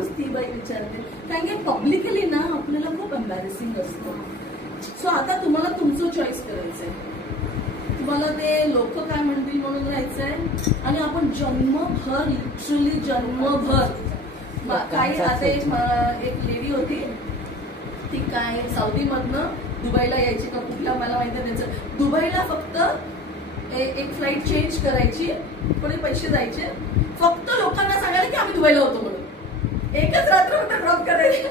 ती बाई विचारते, कारण की पब्लिकली ना आपल्याला खूप एम्बॅरेसिंग असतं. सो आता तुम्हाला तुमचं चॉईस करायचंय, तुम्हाला ते लोक काय म्हणतील म्हणून राहायचंय आणि आपण जन्मभर, लिटरली जन्मभर. काही आता एक लेडी होती, ती काय सौदी मधनं दुबईला यायची का कुठला मला माहिती आहे त्याचं. दुबईला फक्त एक फ्लाईट चेंज करायची, थोडे पैसे जायचे, फक्त लोकांना सांगायला की आम्ही दुबईला होतो म्हणून. एकच रात्र ड्रॉप करायची,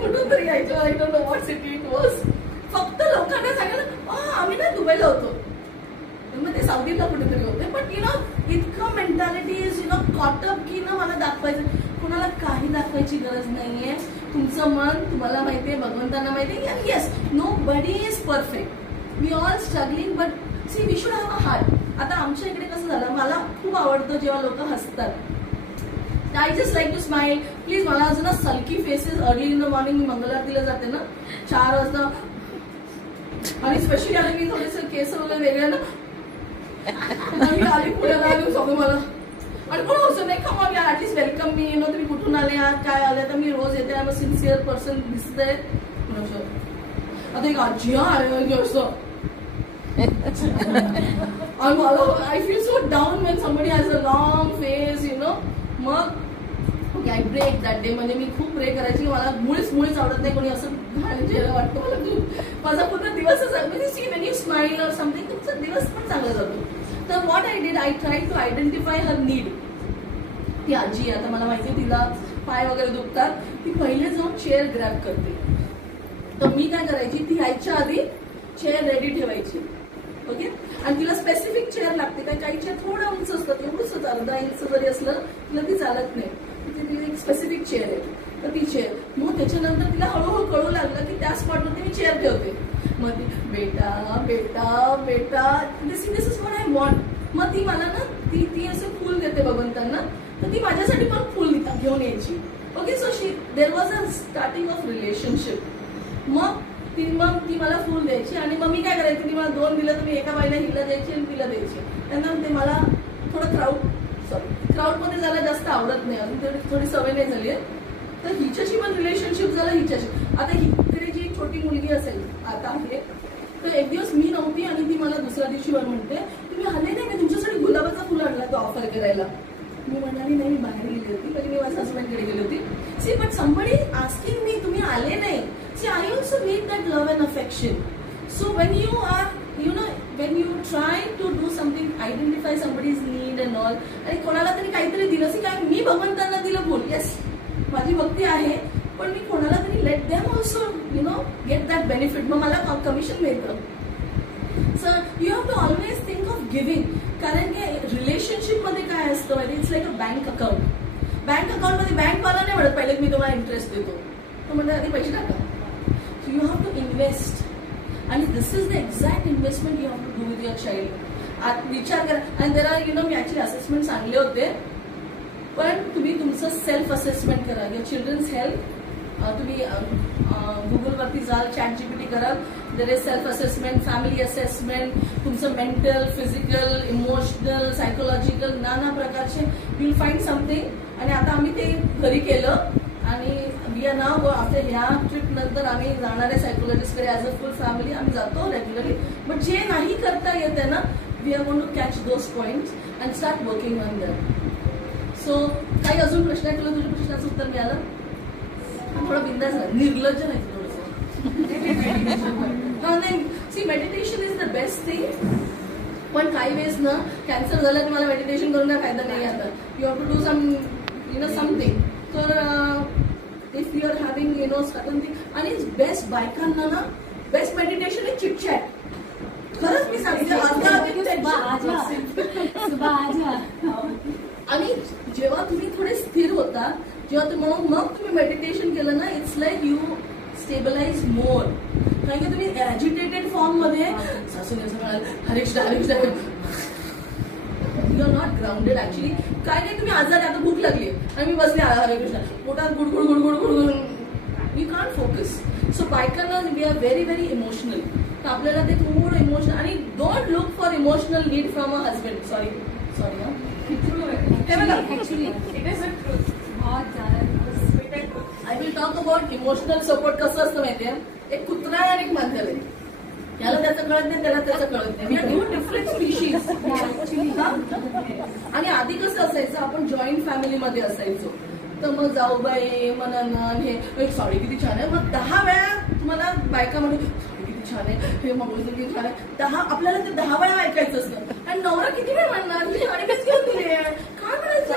कुठून तरी यायचं, I don't know what city it was. फक्त लोकांना सांगायला आम्ही ना दुबईला होतो, मग ते सौदीला कुठेतरी होते. पण यु नो इतकं mentality is you know caught up की ना मला दाखवायचं. कुणाला काही दाखवायची गरज नाहीये. तुमचं मन तुम्हाला माहितीये, भगवंतांना माहितीये. And yes, nobody is perfect, we all struggling, but see we should have a heart. आता आमच्या इकडे कसं झालं, मला खूप आवडतं जेव्हा लोक हसतात. I just like to smile. Please मला अजून ना sulky faces early in the morning, मी मंगलारतीला जाते ना 4 वाजता, आणि स्पेशली आले मी थोडेसे केस वगैरे वेगळे ना, मी आली पुण्याला आली सगळं मला, आणि कोण असं नाही का मग at least welcome me, you know तुम्ही कुठून आले आहात, काय आले. तर मी रोज येते, I am a sincere person दिसतंय. आता एक आजी आहे असं, आणि मला I feel so down when somebody has a long face, you know. मग okay, I break that day. म्हणजे मी खूप प्रे करायची, मला मुळीच आवडत नाही कोणी असं घाण चेहरा वाटतं मला खूप. माझा पूर्ण दिवसच म्हणजे see when you smile or something, तुमचा दिवस पण चांगला जातो. तर what I did, I try to identify her need. ती आजी आता मला माहिती आहे, तिला पाय वगैरे दुखतात, ती पहिले जाऊन चेअर ग्रॅब करते. तर मी काय करायची, ती यायच्या आधी चेअर रेडी ठेवायची. ओके, आणि तिला स्पेसिफिक चेअर लागते. काही चेअर थोडं उंच असतात, एवढंच अर्धा इंच जरी असलं तिला ती चालत नाही. ती एक स्पेसिफिक चेअर आहे, तर ती चेअर. मग त्याच्यानंतर तिला हळूहळू कळू लागलं की त्या स्पॉटवरती मी चेअर ठेवते. मग ती बेटा बेटा बेटा, दिस इज व्हॉट आय वॉन्ट. मग ती मला ना ती असं फुल देते भगवंतांना, तर ती माझ्यासाठी पण फुल घेऊन यायची. Okay, so there was a starting of relationship. मग ती मला फुल द्यायची, आणि मग मी काय करायची, ती मला 2 दिलं तर मी एका बाईला हिला द्यायची आणि तिला द्यायची. त्यांना ते मला थोडं क्राऊडमध्ये जायला जास्त आवडत नाही, अजून थोडी सवय नाही झाली आहे. तर हिच्याशी पण रिलेशनशिप झालं हिच्याशी. आता इकडे जी छोटी मुलगी असेल आता आहे, तर एक दिवस मी नव्हती आणि ती मला दुसऱ्या दिवशी म्हणते, तुम्ही आले नाही, मी तुमच्यासाठी गुलाबाचा फुल आणला तो ऑफर करायला. मी म्हणाली नाही, मी बाहेर गेली होती, म्हणजे मी माझ्या हसबंडकडे गेली होती. See but somebody asking me, तुम्ही आले नाही. See I also need that love and affection. So when you are you know when you try to do something, identify somebody's need and all, आणि कोणाला तरी काहीतरी दिलं. सी काय मी भगवंतांना दिलं फुल, येस माझी भक्ती आहे, पण मी कोणाला तरी let them also you know get that benefit. मग मला कमिशन मिळतं. So you have to always think of giving. कारण की रिलेशनशिप मध्ये काय असतं माहिती, it's like a bank account. Bank अकाउंटमध्ये बँकवाला नाही म्हणत पहिले मी तुम्हाला इंटरेस्ट देतो, तो म्हणजे आधी पैसे टाका. So you have to invest, आणि this is the exact investment you have to do with your child. विचार करा. आणि त्याला यु नो मी ऍक्च्युली असेसमेंट आणले होते, पण तुम्ही तुमचं सेल्फ असेसमेंट करा. युअर चिल्ड्रन्स हेल्थ, तुम्ही गुगलवरती जाल, ChatGPT कराल, there is self assessment, family assessment, तुमचं मेंटल, फिजिकल, इमोशनल, सायकोलॉजिकल, नाना प्रकारचे यू विल फाइंड समथिंग. आणि आता आम्ही ते घरी केलं, आणि वी आर नाव आफ्टर ह्या ट्रिप नंतर आम्ही जाणार आहे सायकोलॉजिस्टकडे ॲज अ फुल फॅमिली. आम्ही जातो रेग्युलरली, बट जे नाही करता येते ना, we are going to catch those points and start working on that. So काही अजून प्रश्न आहे? तुला तुझ्या प्रश्नाचं उत्तर मिळालं? थोडा बिंदास झाला, निर्लज्ज नाही थोडंसं. नाही, see meditation is the best thing. पण काही वेळेस ना कॅन्सर झालं की मला मेडिटेशन करून काय फायदा नाही. आता you have to do some you know something. तर if you are having you know certain thing, आणि बेस्ट बायकांना ना बेस्ट मेडिटेशन इज चिटचॅट. खरंच मी सांगितलं, आणि जेव्हा तुम्ही थोडे स्थिर होता, जेव्हा म्हणून मग तुम्ही मेडिटेशन केलं ना, it's like you stabilize more. कारण की तुम्ही ॲजिटेटेड फॉर्म मध्ये Hare Krishna Hare Krishna, you are not grounded actually. काय नाही, तुम्ही आजारी, आता भूक लागली आणि मी बसले हरे कृष्ण, पोटात गुडगुड गुडगुड गुडगुड, यू कांट फोकस. सो बायकांना we are very very emotional, तर आपल्याला ते थोडं इमोशनल, आणि don't look for emotional need from a husband. Sorry actually it is a truth. बहुत ज्यादा सपोर्ट, इमोशनल सपोर्ट कसं असतं माहितीये, एक कुत्रा आहे आणि एक मांजर आहे. याला त्याचं कळत नाही, त्याला त्याचं कळत नाही. Two different species. आणि आधी कसं असायचं, आपण जॉईंट फॅमिलीमध्ये असायचो. तर मग जाऊबाई, मग नणंद, हे एक साडी किती छान आहे, मग 10 वेळा तुम्हाला बायका म्हणजे साडी किती छान आहे, हे मंगळसूत्र किती छान आहे, 10 आपल्याला ते 10 वेळा ऐकायचं असतं. आणि नवरा किती वेळ म्हणणार, ही साडी कशी घेऊन दिली आहे, काय म्हणायचं.